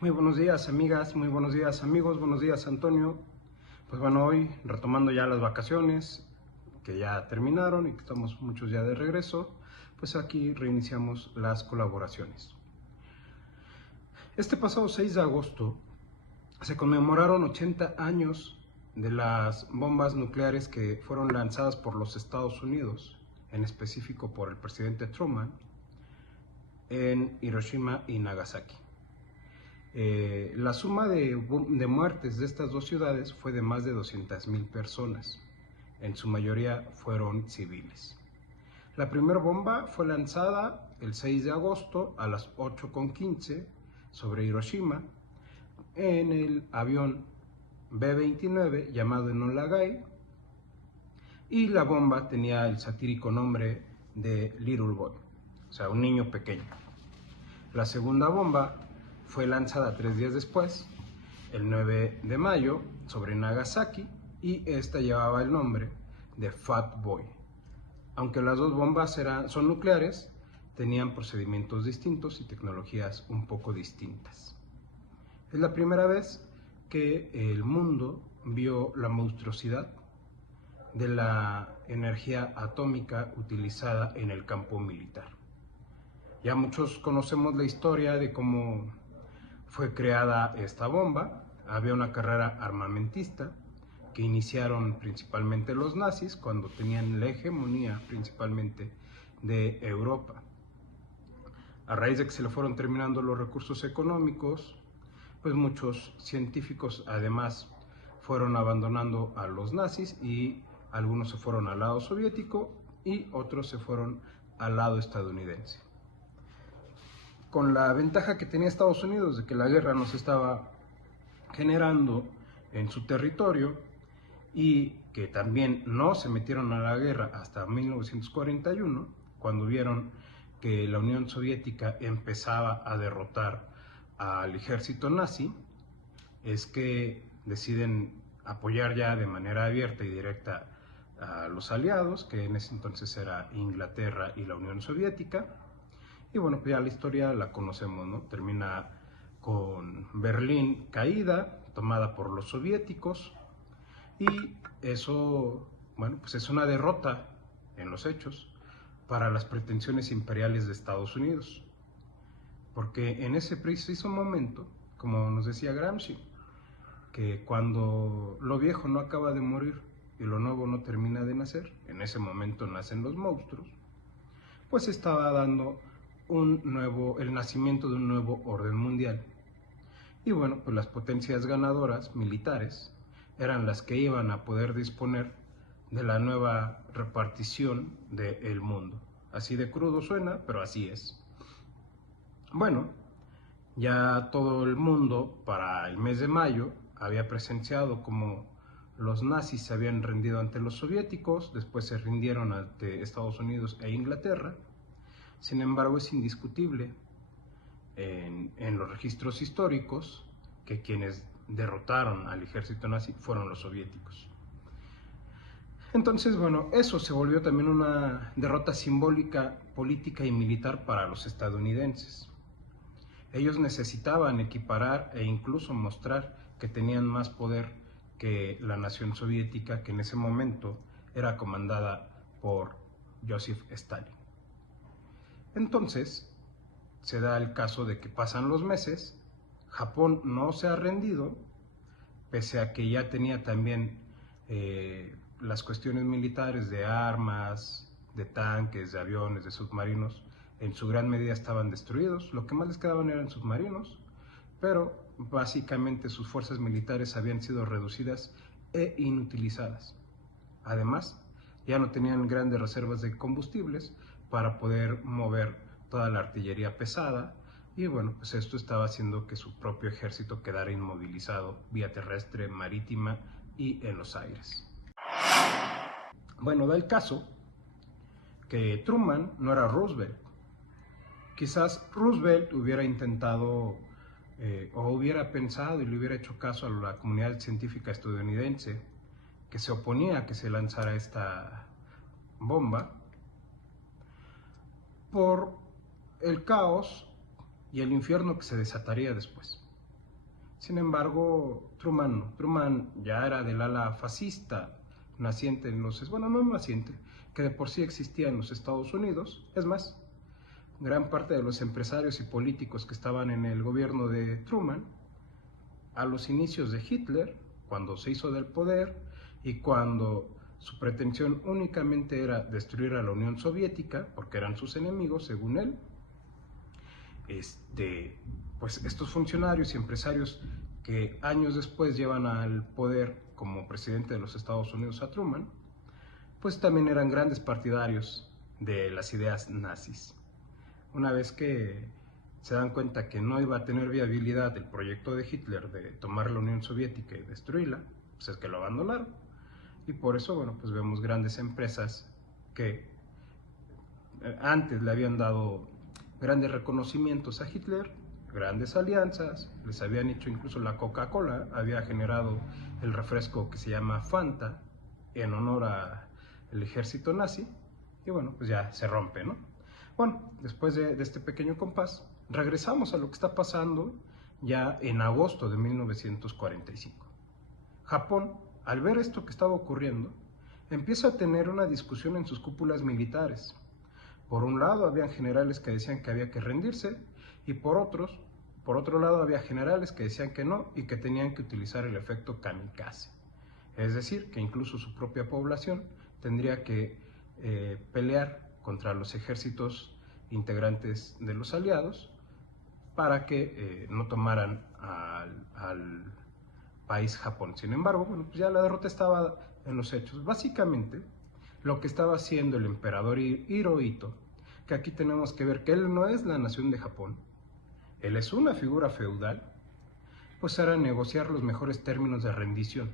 Muy buenos días, amigas, muy buenos días, amigos, buenos días, Antonio. Pues bueno, hoy retomando ya las vacaciones que ya terminaron y que estamos muchos ya de regreso, pues aquí reiniciamos las colaboraciones. Este pasado 6 de agosto se conmemoraron 80 años de las bombas nucleares que fueron lanzadas por los Estados Unidos, en específico por el presidente Truman, en Hiroshima y Nagasaki. La suma de muertes de estas dos ciudades fue de más de 200,000 personas. En su mayoría fueron civiles. La primera bomba fue lanzada el 6 de agosto a las 8:15 sobre Hiroshima en el avión B-29 llamado Enola Gay, y la bomba tenía el satírico nombre de Little Boy, o sea, un niño pequeño. La segunda bomba fue lanzada 3 días después, el 9 de mayo, sobre Nagasaki, y esta llevaba el nombre de Fat Boy. Aunque las dos bombas son nucleares, tenían procedimientos distintos y tecnologías un poco distintas. Es la primera vez que el mundo vio la monstruosidad de la energía atómica utilizada en el campo militar. Ya muchos conocemos la historia de cómo fue creada esta bomba. Había una carrera armamentista que iniciaron principalmente los nazis cuando tenían la hegemonía principalmente de Europa. A raíz de que se le fueron terminando los recursos económicos, pues muchos científicos además fueron abandonando a los nazis, y algunos se fueron al lado soviético y otros se fueron al lado estadounidense. Con la ventaja que tenía Estados Unidos de que la guerra no se estaba generando en su territorio, y que también no se metieron a la guerra hasta 1941, cuando vieron que la Unión Soviética empezaba a derrotar al ejército nazi, es que deciden apoyar ya de manera abierta y directa a los aliados, que en ese entonces era Inglaterra y la Unión Soviética. Y bueno, pues ya la historia la conocemos, ¿no? Termina con Berlín caída, tomada por los soviéticos, y eso, bueno, pues es una derrota en los hechos para las pretensiones imperiales de Estados Unidos. Porque en ese preciso momento, como nos decía Gramsci, que cuando lo viejo no acaba de morir y lo nuevo no termina de nacer, en ese momento nacen los monstruos, pues estaba dando el nacimiento de un nuevo orden mundial. Y bueno, pues las potencias ganadoras militares eran las que iban a poder disponer de la nueva repartición del mundo. Así de crudo suena, pero así es. Bueno, ya todo el mundo para el mes de mayo había presenciado como los nazis se habían rendido ante los soviéticos, después se rindieron ante Estados Unidos e Inglaterra. Sin embargo, es indiscutible en los registros históricos que quienes derrotaron al ejército nazi fueron los soviéticos. Entonces, bueno, eso se volvió también una derrota simbólica, política y militar para los estadounidenses. Ellos necesitaban equiparar e incluso mostrar que tenían más poder que la nación soviética, que en ese momento era comandada por Joseph Stalin. Entonces, se da el caso de que pasan los meses, Japón no se ha rendido, pese a que ya tenía también las cuestiones militares de armas, de tanques, de aviones, de submarinos, en su gran medida estaban destruidos. Lo que más les quedaban eran submarinos, pero básicamente sus fuerzas militares habían sido reducidas e inutilizadas. Además, ya no tenían grandes reservas de combustibles para poder mover toda la artillería pesada, y bueno, pues esto estaba haciendo que su propio ejército quedara inmovilizado vía terrestre, marítima y en los aires. Bueno, da el caso que Truman no era Roosevelt. Quizás Roosevelt hubiera intentado o hubiera pensado y le hubiera hecho caso a la comunidad científica estadounidense que se oponía a que se lanzara esta bomba, por el caos y el infierno que se desataría después. Sin embargo, Truman no. Truman ya era del ala fascista naciente en los... Bueno, no naciente, que de por sí existía en los Estados Unidos. Es más, gran parte de los empresarios y políticos que estaban en el gobierno de Truman, a los inicios de Hitler, cuando se hizo del poder y cuando su pretensión únicamente era destruir a la Unión Soviética, porque eran sus enemigos, según él, pues estos funcionarios y empresarios que años después llevan al poder como presidente de los Estados Unidos a Truman, pues también eran grandes partidarios de las ideas nazis. Una vez que se dan cuenta que no iba a tener viabilidad el proyecto de Hitler de tomar la Unión Soviética y destruirla, pues es que lo abandonaron. Y por eso, bueno, pues vemos grandes empresas que antes le habían dado grandes reconocimientos a Hitler, grandes alianzas, les habían hecho incluso la Coca-Cola, había generado el refresco que se llama Fanta en honor al ejército nazi, y bueno, pues ya se rompe, ¿no? Bueno, después de este pequeño compás, regresamos a lo que está pasando ya en agosto de 1945. Japón, al ver esto que estaba ocurriendo, empieza a tener una discusión en sus cúpulas militares. Por un lado habían generales que decían que había que rendirse y por otro lado había generales que decían que no y que tenían que utilizar el efecto kamikaze. Es decir, que incluso su propia población tendría que pelear contra los ejércitos integrantes de los aliados para que no tomaran al país Japón. Sin embargo, bueno, pues ya la derrota estaba en los hechos. Básicamente, lo que estaba haciendo el emperador Hirohito, que aquí tenemos que ver que él no es la nación de Japón, él es una figura feudal, pues era negociar los mejores términos de rendición.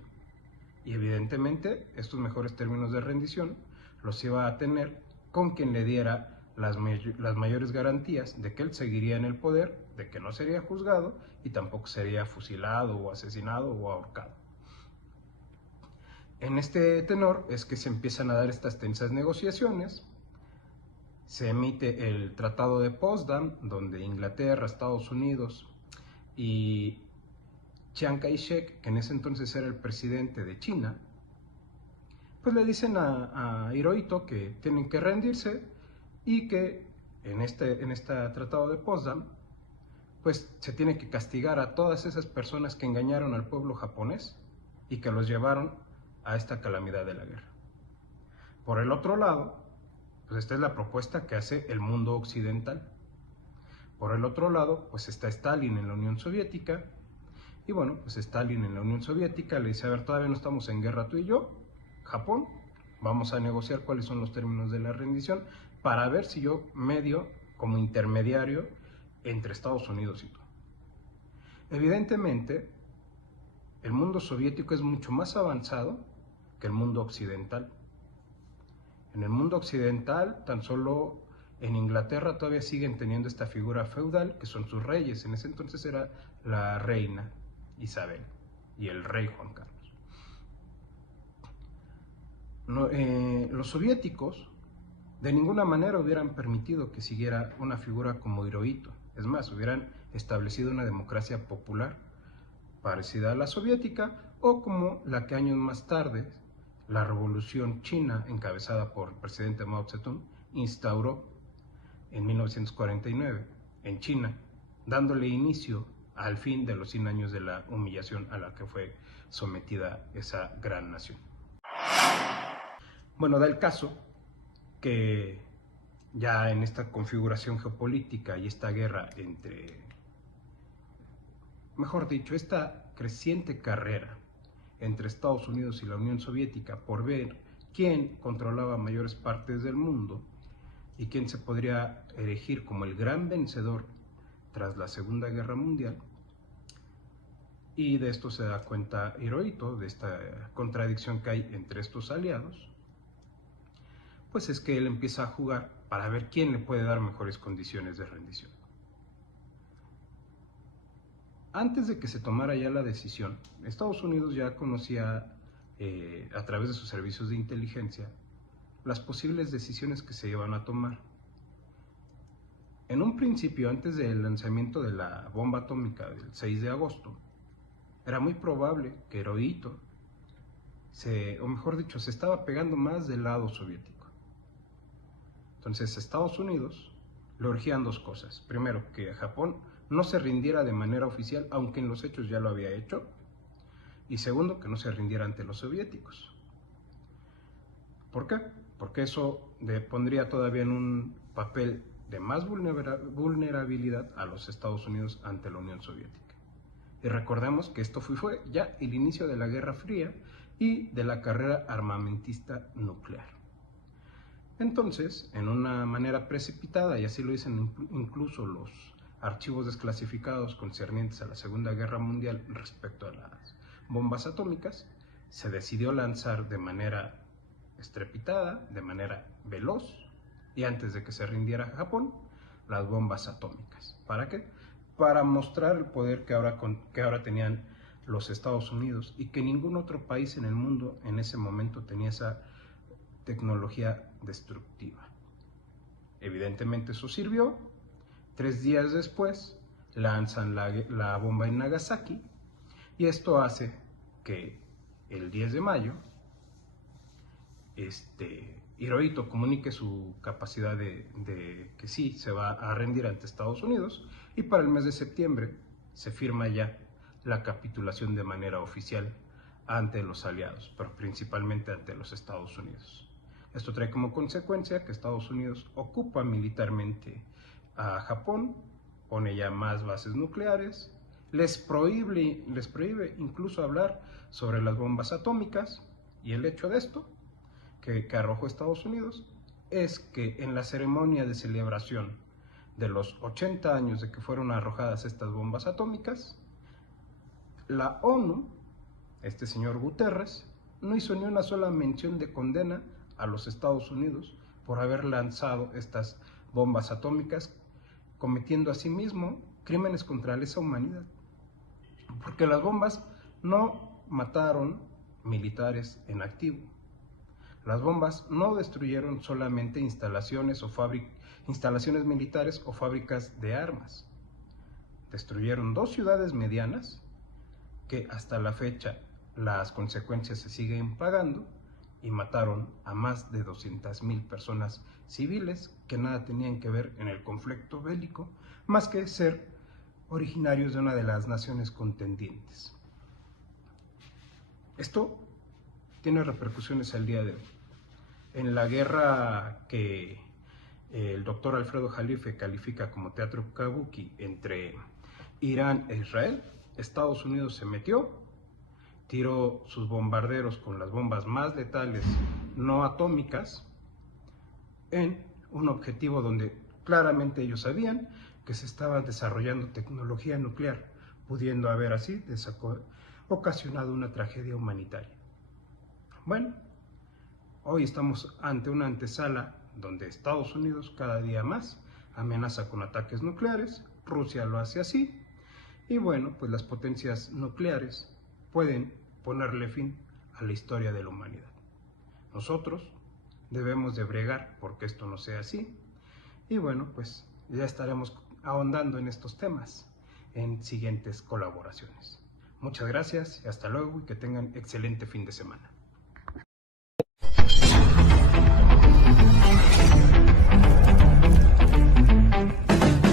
Y evidentemente, estos mejores términos de rendición los iba a tener con quien le diera las mayores garantías de que él seguiría en el poder, de que no sería juzgado y tampoco sería fusilado o asesinado o ahorcado. En este tenor es que se empiezan a dar estas tensas negociaciones, se emite el Tratado de Potsdam, donde Inglaterra, Estados Unidos y Chiang Kai-shek, que en ese entonces era el presidente de China, pues le dicen a Hirohito que tienen que rendirse y que en este Tratado de Potsdam, pues se tiene que castigar a todas esas personas que engañaron al pueblo japonés y que los llevaron a esta calamidad de la guerra. Por el otro lado, pues esta es la propuesta que hace el mundo occidental. Por el otro lado, pues está Stalin en la Unión Soviética, y bueno, pues Stalin en la Unión Soviética le dice, a ver, todavía no estamos en guerra tú y yo, Japón, vamos a negociar cuáles son los términos de la rendición para ver si yo medio como intermediario entre Estados Unidos y tú. Evidentemente, el mundo soviético es mucho más avanzado que el mundo occidental. En el mundo occidental, tan solo en Inglaterra todavía siguen teniendo esta figura feudal, que son sus reyes. En ese entonces era la reina Isabel y el rey Juan Carlos. Los soviéticos de ninguna manera hubieran permitido que siguiera una figura como Hirohito. Es más, hubieran establecido una democracia popular parecida a la soviética o como la que años más tarde la Revolución China, encabezada por el presidente Mao Zedong, instauró en 1949 en China, dándole inicio al fin de los 100 años de la humillación a la que fue sometida esa gran nación. Bueno, da el caso que ya en esta configuración geopolítica y esta guerra mejor dicho, esta creciente carrera entre Estados Unidos y la Unión Soviética por ver quién controlaba mayores partes del mundo y quién se podría erigir como el gran vencedor tras la Segunda Guerra Mundial. Y de esto se da cuenta Hirohito, de esta contradicción que hay entre estos aliados, pues es que él empieza a jugar para ver quién le puede dar mejores condiciones de rendición. Antes de que se tomara ya la decisión, Estados Unidos ya conocía a través de sus servicios de inteligencia las posibles decisiones que se iban a tomar. En un principio, antes del lanzamiento de la bomba atómica del 6 de agosto, era muy probable que Hirohito, o mejor dicho, se estaba pegando más del lado soviético. Entonces Estados Unidos le urgían dos cosas. Primero, que Japón no se rindiera de manera oficial, aunque en los hechos ya lo había hecho. Y segundo, que no se rindiera ante los soviéticos. ¿Por qué? Porque eso pondría todavía en un papel de más vulnerabilidad a los Estados Unidos ante la Unión Soviética. Y recordemos que esto fue ya el inicio de la Guerra Fría y de la carrera armamentista nuclear. Entonces, en una manera precipitada, y así lo dicen incluso los archivos desclasificados concernientes a la Segunda Guerra Mundial respecto a las bombas atómicas, se decidió lanzar de manera estrepitada, de manera veloz, y antes de que se rindiera Japón, las bombas atómicas. ¿Para qué? Para mostrar el poder que ahora tenían los Estados Unidos y que ningún otro país en el mundo en ese momento tenía esa tecnología destructiva. Evidentemente eso sirvió. 3 días después lanzan la bomba en Nagasaki, y esto hace que el 10 de mayo Hirohito comunique su capacidad de que sí se va a rendir ante Estados Unidos, y para el mes de septiembre se firma ya la capitulación de manera oficial ante los aliados, pero principalmente ante los Estados Unidos. Esto trae como consecuencia que Estados Unidos ocupa militarmente a Japón, pone ya más bases nucleares, les prohíbe incluso hablar sobre las bombas atómicas, y el hecho de esto que arrojó Estados Unidos es que en la ceremonia de celebración de los 80 años de que fueron arrojadas estas bombas atómicas, la ONU, este señor Guterres, no hizo ni una sola mención de condena a los Estados Unidos por haber lanzado estas bombas atómicas, cometiendo asimismo crímenes contra lesa humanidad, porque las bombas no mataron militares en activo. Las bombas no destruyeron solamente instalaciones militares o fábricas de armas. Destruyeron 2 ciudades medianas que hasta la fecha las consecuencias se siguen pagando, y mataron a más de 200,000 personas civiles que nada tenían que ver en el conflicto bélico, más que ser originarios de una de las naciones contendientes. Esto tiene repercusiones al día de hoy. En la guerra que el doctor Alfredo Jalife califica como teatro kabuki entre Irán e Israel, Estados Unidos se metió, tiró sus bombarderos con las bombas más letales no atómicas en un objetivo donde claramente ellos sabían que se estaba desarrollando tecnología nuclear, pudiendo haber así ocasionado una tragedia humanitaria. Bueno, hoy estamos ante una antesala donde Estados Unidos cada día más amenaza con ataques nucleares, Rusia lo hace así, y bueno, pues las potencias nucleares pueden ponerle fin a la historia de la humanidad. Nosotros debemos de bregar porque esto no sea así, y bueno, pues ya estaremos ahondando en estos temas en siguientes colaboraciones. Muchas gracias y hasta luego, y que tengan excelente fin de semana.